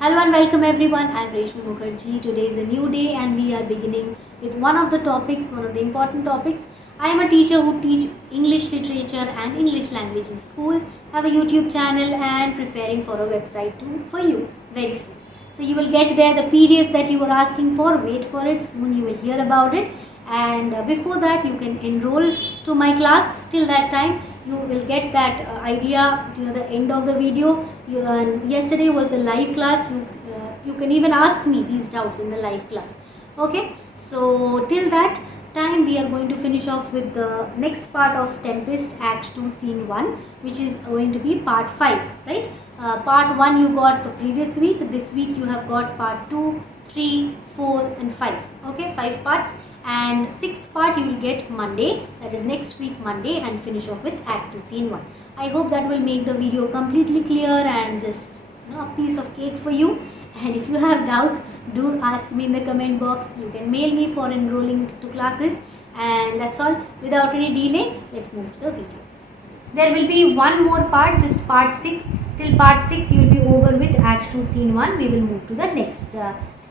Hello and welcome everyone. I am Reshmi Mukherjee. Today is a new day and we are beginning with one of the important topics. I am a teacher who teach English literature and English language in schools. Have a YouTube channel and preparing for a website too for you very soon. So you will get there the PDFs that you were asking for. Wait for it. Soon you will hear about it. And before that you can enroll to my class. Till that time you will get that idea to the end of the video. Yesterday was the live class. You can even ask me these doubts in the live class. Okay, so till that time we are going to finish off with the next part of Tempest Act 2 Scene 1, which is going to be part 5, right? Part 1 you got the previous week. This week you have got part 2, 3, 4 and 5. Okay, 5 parts. And 6th part you will get Monday, that is next week Monday, and finish off with Act 2 Scene 1. I hope that will make the video completely clear and just a piece of cake for you. And if you have doubts, do ask me in the comment box. You can mail me for enrolling to classes. And that's all. Without any delay, let's move to the video. There will be one more part, just part 6. Till part 6 you will be over with Act 2 Scene 1. We will move to the next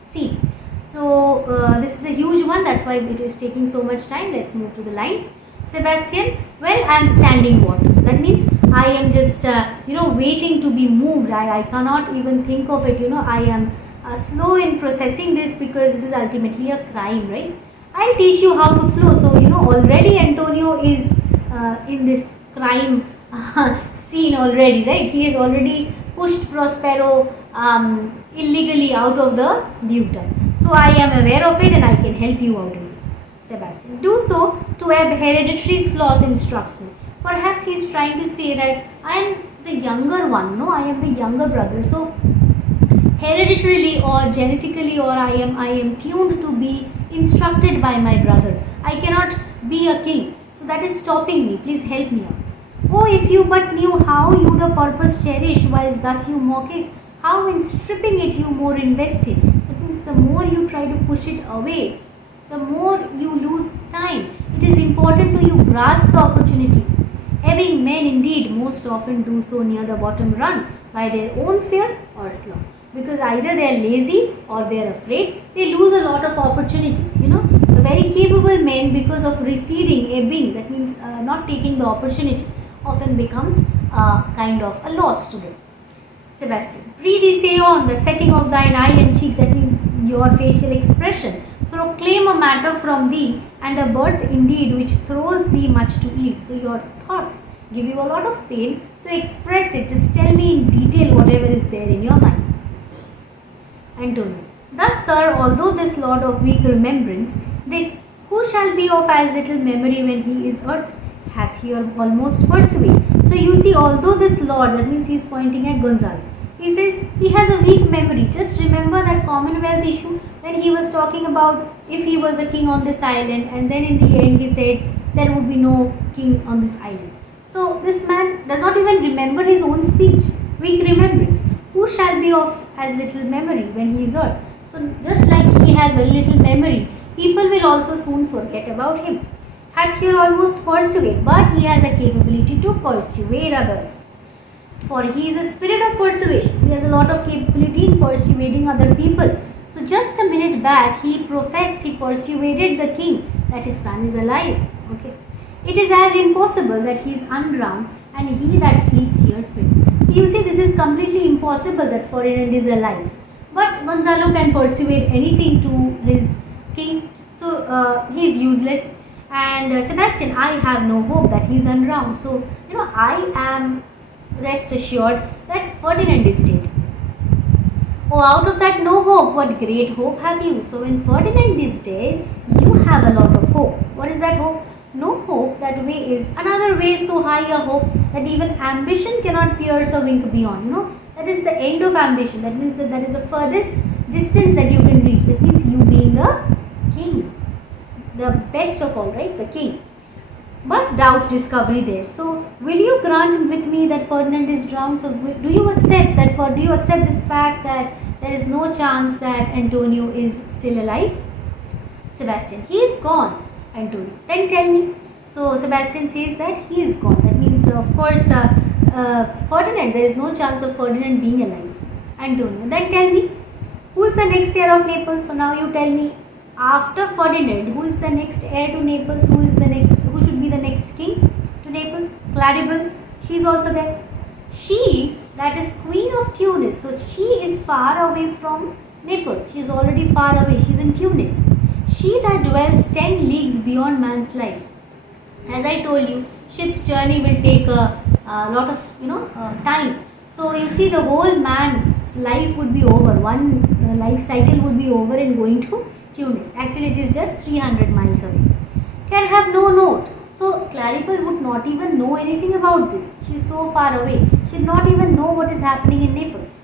scene. So this is a huge one, that's why it is taking so much time. Let's move to the lines. Sebastian, well, I am standing water. That means I am just waiting to be moved. I cannot even think of it. I am slow in processing this because this is ultimately a crime, right? I'll teach you how to flow. So already Antonio is in this crime scene already, right? He has already pushed Prospero illegally out of the dukedom. So I am aware of it and I can help you out in this. Sebastian, do so to ebb hereditary sloth instructs me. Perhaps he is trying to say that I am the younger one. No, I am the younger brother. So hereditarily or genetically, or I am tuned to be instructed by my brother. I cannot be a king. So that is stopping me. Please help me out. Oh, if you but knew how you the purpose cherish, whilst thus you mock it, how in stripping it you more invest it. That means the more you try to push it away, the more you lose time. It is important to you grasp the opportunity. Ebbing men indeed most often do so near the bottom run by their own fear or sloth. Because either they are lazy or they are afraid, they lose a lot of opportunity. The very capable men, because of receding, ebbing, that means not taking the opportunity, often becomes kind of a loss to them. Sebastian, breathe say on the setting of thine eye and cheek, that means your facial expression. Proclaim a matter from thee and a birth indeed which throws thee much to eat. So your thoughts give you a lot of pain. So express it. Just tell me in detail whatever is there in your mind. Antonio, thus sir, although this lord of weak remembrance, this who shall be of as little memory when he is earth, hath he almost persuade. So you see, although this lord, that means he is pointing at Gonzalo. He says he has a weak memory. Just remember that Commonwealth issue when he was talking about if he was a king on this island, and then in the end he said there would be no king on this island. So this man does not even remember his own speech. Weak remembrance. Who shall be of as little memory when he is earth? So just like he has a little memory, people will also soon forget about him. Hath here almost persuade, but he has a capability to persuade others. For he is a spirit of persuasion. He has a lot of capability in persuading other people. So just a minute back, he persuaded the king that his son is alive. Okay. It is as impossible that he is undrowned and he that sleeps here swims. You see, this is completely impossible that Ferdinand is alive. But Gonzalo can persuade anything to his king. So he is useless. And Sebastian, I have no hope that he is undrowned. So, I am rest assured that Ferdinand is dead. Oh, out of that no hope, what great hope have you? So when Ferdinand is dead, you have a lot of hope. What is that hope? No hope, that way is another way so high a hope that even ambition cannot pierce or wink beyond. That is the end of ambition. That means that is the furthest distance that you can reach. That means you being the king. The best of all, right? The king. But doubt discovery there. So will you grant with me that Ferdinand is drowned? So do you accept this fact that there is no chance that Antonio is still alive? Sebastian, he is gone. Antonio, then tell me. So Sebastian says that he is gone. That means of course Ferdinand, there is no chance of Ferdinand being alive. Antonio. Then tell me, who is the next heir of Naples? So now you tell me, after Ferdinand, who is the next heir to Naples? Who should be the next king to Naples? Claribel, she is also there. She, that is Queen of Tunis, so she is far away from Naples. She is already far away. She is in Tunis. She that dwells 10 leagues beyond man's life. As I told you, ship's journey will take a lot of time. So you see, the whole man's life would be over. One life cycle would be over in going to Tunis. Actually, it is just 300 miles away. Can have no note. So Claribel would not even know anything about this. She is so far away. She would not even know what is happening in Naples.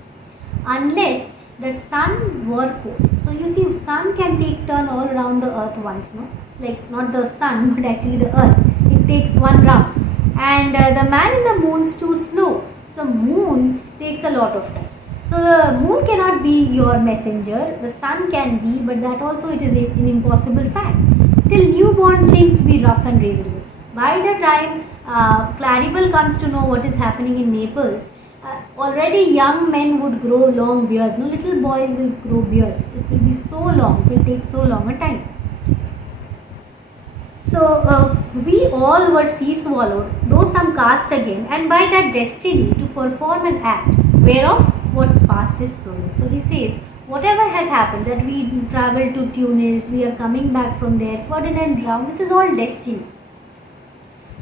Unless the sun were post. So you see, sun can take turn all around the earth once, no? Like not the sun, but actually the earth. It takes one round. And the man in the moon is too slow. So the moon takes a lot of time. So the moon cannot be your messenger. The sun can be, but that also it is an impossible fact. Till newborn chinks be rough and razorable. By the time Claribel comes to know what is happening in Naples, already young men would grow long beards. No, little boys will grow beards. It will be so long. It will take so long a time. So we all were sea swallowed, though some cast again, and by that destiny to perform an act, whereof what's past is prologue. So he says, whatever has happened, that we traveled to Tunis, we are coming back from there, Ferdinand drowned, this is all destiny.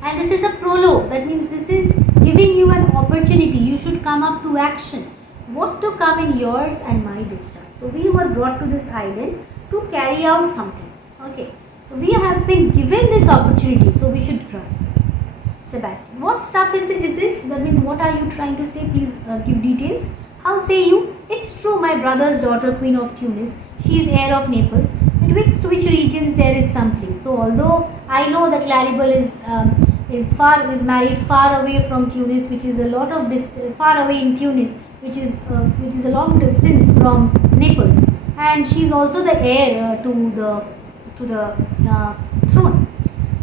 And this is a prologue, that means this is giving you an opportunity. You should come up to action. What to come in yours and my discharge. So we were brought to this island to carry out something. Okay. So we have been given this opportunity, so we should grasp it. Sebastian, what stuff is this? That means what are you trying to say? Please give details. How say you? It's true, my brother's daughter, Queen of Tunis. She is heir of Naples. Betwixt which regions there is some place. So although I know that Claribel is married far away from Tunis, which is a lot of distance, far away in Tunis, which is a long distance from Naples, and she is also the heir to the throne.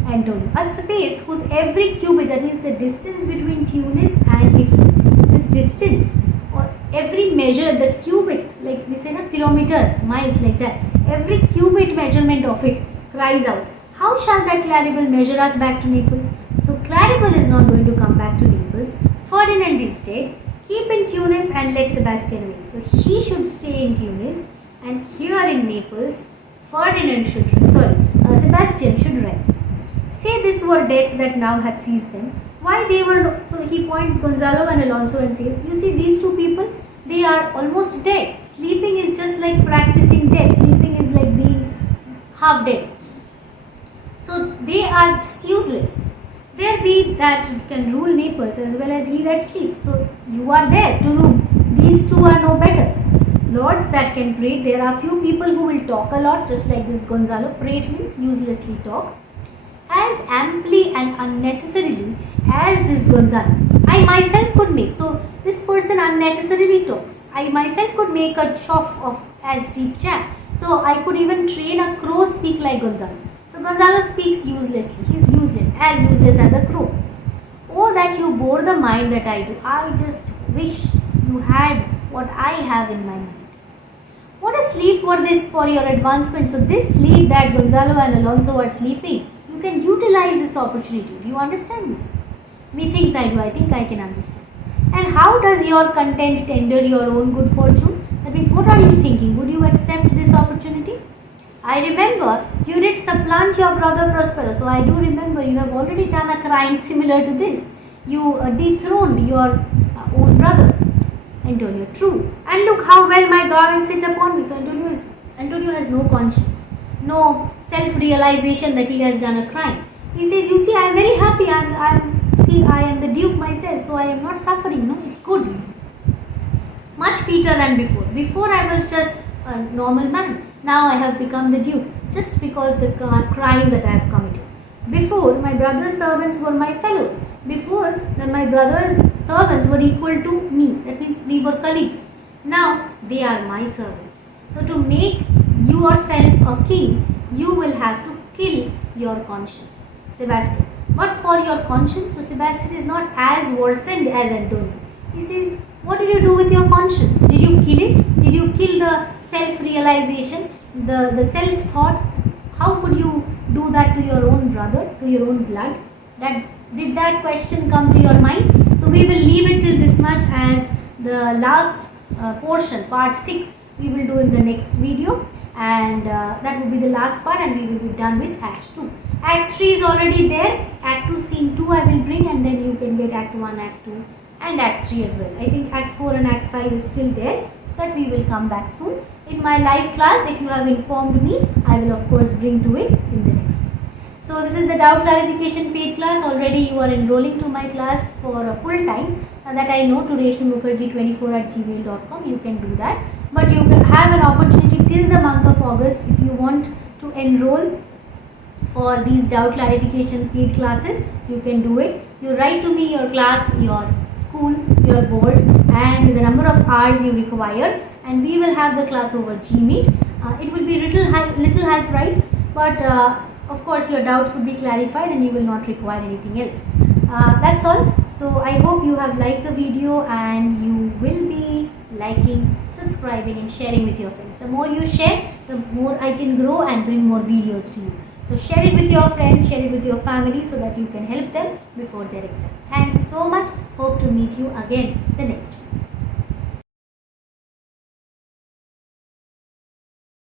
Antonio, a space whose every cubit, that means the distance between Tunis and Italy, this distance or every measure, the cubit, like we say, kilometers, miles, like that, every cubit measurement of it cries out, how shall that Claribel measure us back to Naples? So Claribel is not going to come back to Naples. Ferdinand is dead. Keep in Tunis and let Sebastian away. So he should stay in Tunis, and here in Naples, Sebastian should rise. Say this were death that now had seized them. Why they were, so he points Gonzalo and Alonso and says, you see these two people, they are almost dead. Sleeping is just like practicing death. Sleeping is like being half dead. So they are just useless. There be that can rule Naples as well as he that sleeps. So you are there to rule. These two are no better. Lords that can prate, there are few people who will talk a lot, just like this Gonzalo. Prate means uselessly talk. As amply and unnecessarily as this Gonzalo, I myself could make. So this person unnecessarily talks. I myself could make a choff of as deep chat. So I could even train a crow speak like Gonzalo. So Gonzalo speaks uselessly. He is useless as a crow. Oh, that you bore the mind that I do. I just wish you had what I have in my mind. What a sleep were this for your advancement. So this sleep that Gonzalo and Alonso are sleeping, you can utilize this opportunity. Do you understand me? Methinks I do. I think I can understand. And how does your content tender your own good fortune? That means, what are you thinking? Would you accept this opportunity? I remember you did supplant your brother Prospero. So I do remember you have already done a crime similar to this. You dethroned your own brother. Antonio, true. And look how well my garments sit upon me. So Antonio has no conscience, no self-realization that he has done a crime. He says, you see, I am very happy. I am the Duke myself, so I am not suffering. No, it's good. Much fitter than before. Before I was just a normal man. Now I have become the Duke, just because the crime that I have committed. Before, my brother's servants were my fellows. Before, my brother's servants were equal to me. That means we were colleagues. Now, they are my servants. So, to make yourself a king, you will have to kill your conscience. Sebastian. But for your conscience, so Sebastian is not as worsened as Antonio. He says, What did you do with your conscience? Did you kill it? Did you kill the self-realization, the self-thought? How could you do that to your own brother, to your own blood? Did that question come to your mind? So we will leave it till this much as the last portion, part 6, we will do in the next video, and that will be the last part, and we will be done with Act 2. Act 3 is already there. Act 2 scene 2 I will bring, and then you can get Act 1, Act 2 and Act 3 as well. I think Act 4 and Act 5 is still there, that we will come back soon. In my live class, if you have informed me, I will of course bring to it in the next. So this is the doubt clarification paid class. Already you are enrolling to my class for a full time, that I know, to reshmimukherjee24@gmail.com. You can do that, but you have an opportunity till the month of August if you want to enroll for these doubt clarification paid classes. You can do it. You write to me your class, your school, your board, and the number of hours you require, and we will have the class over Gmeet. It will be little high priced, but of course your doubts would be clarified and you will not require anything else. That's all. So I hope you have liked the video, and you will be liking, subscribing and sharing with your friends. The more you share, the more I can grow and bring more videos to you. So share it with your friends, share it with your family, so that you can help them before their exam. Thank you so much. Hope to meet you again the next one.